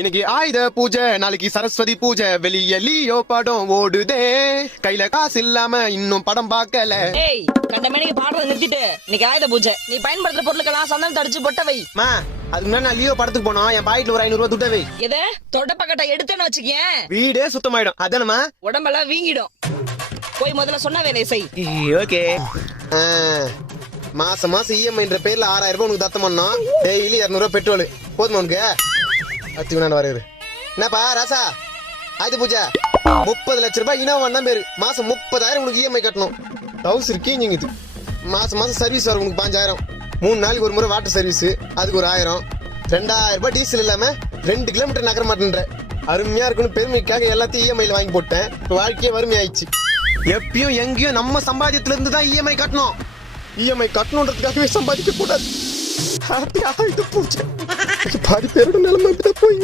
இன்னைக்கு ஆயுத பூஜை, நாளைக்கு சரஸ்வதி பூஜை, வெளிய லியோ படம் ஓடுதே, கையில காசு இல்லாம இன்னும் படம் பார்க்கல. ஏய், கண்ட மணிக்கு பாடுறத நிறுத்திட்டு இன்னைக்கு ஆயுத பூஜை, நீ பயன்படுத்துற பொருளுக்கெல்லாம் சந்தனம் தடிச்சு பொட்ட வை. மா, அதுக்கு முன்னாடி நான் லியோ படத்துக்கு போனோம், என் பாக்கெட்ல ஒரு 500 ரூபாய் துட்ட வை. எதை தொட பக்கத்தை எடுத்தேன்னு வச்சுக்கேன், வீடே சுத்தமாயிடும். அதானமா? உடம்பெல்லாம் வீங்கிடும். போய் முதல்ல சொன்ன வேலையை செய். ஓகே. மாசம் மாசம் இஎம்ஐன்ற பேர்ல 6000 ரூபாய் உனக்கு தத்தம் பண்ணோம். டெய்லி 200 ரூபாய் பெட்ரோல் போதுமா உனக்கு? அத்துக்கு வரையுது. என்னப்பா ராசா, ஆயுத பூஜை 30 லட்சம் ரூபாய் இனோவா தான் பேரு. மாசம் 30,000 உனக்கு இஎம்ஐ கட்டணும். ஹவுஸ் இருக்கீங்க இது. மாசம் மாசம் சர்வீஸ் வரும் உனக்கு 5,000. 3 நாளைக்கு ஒரு முறை வாட்டர் சர்வீஸ், அதுக்கு ஒரு 1000. 2000 ரூபாய் டீசல் இல்லாம 2 கிலோமீட்டர் நகர மாட்டேன்ற. அருமையா இருக்குன்னு பெருமைக்காக எல்லாத்தையும் இஎம்ஐல வாங்கி போட்டேன். வாழ்க்கையே வறுமையாயிடுச்சு. எப்பயும் எங்கேயும் நம்ம சம்பாதியத்துல இருந்து தான் இஎம்ஐ கட்டணும். இஎம்ஐ கட்டணுன்றதுக்காகவே சம்பாதிக்க கூடாது. ஹாப்பி ஆயுத பூஜை. பாதி பேரோட நிலைமை போய்